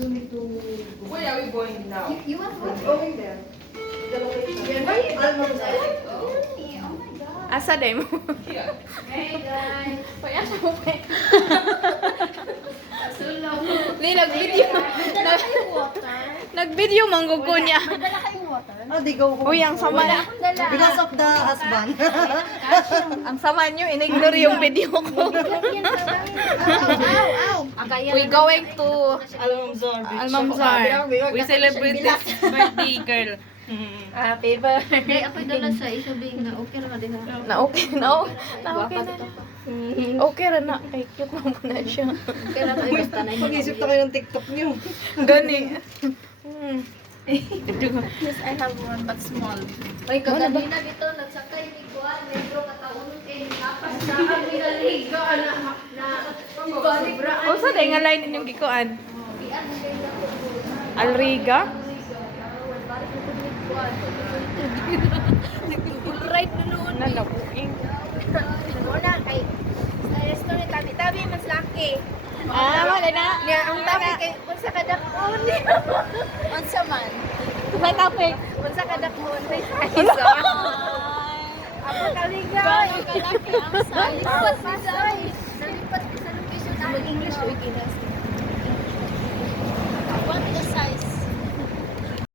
Where are we going now? You want what? Going there. The location. Hey, oh my god. Asa day mo? Here. Hey guys. Uy, asa mo pa? Sulong. Hindi, nag-video. Dala kayong water. Nag-video manggug ko niya. Dala kayong water. Oh, di go home. Uy, ang sama na. Dala. Because of the husband. Ang sama niyo, in-ignore yung video ko. Ow. Agayan. We going to Almanzor. Almanzar. We celebrate this birthday, girl. Happy birthday. Ako dala sa isubing na okay ra din ha. Na okay na. Na okay na. Okay ra na. Ay, cute naman na siya. Okay ra tayo basta na. Mag-isip na kayo ng TikTok niyo. Gani. Yes, I have one but small. Oy, kaganina dito nagsakay ni Kuan, medyo kataon kay kapas sa amiga na sobra. O, sa day nga line ninyong gikuan? Alriga? Right noon. Nalabuing. Una kay story tabi mas laki. Wala na. Niya ang tabi kay unsa kadakon. Unsa man. May topic. Unsa kadakon may size. Ako kaligay. Kalaki ang size. Lipat pa size. Nalipat sa location na English o Ginas. What the size?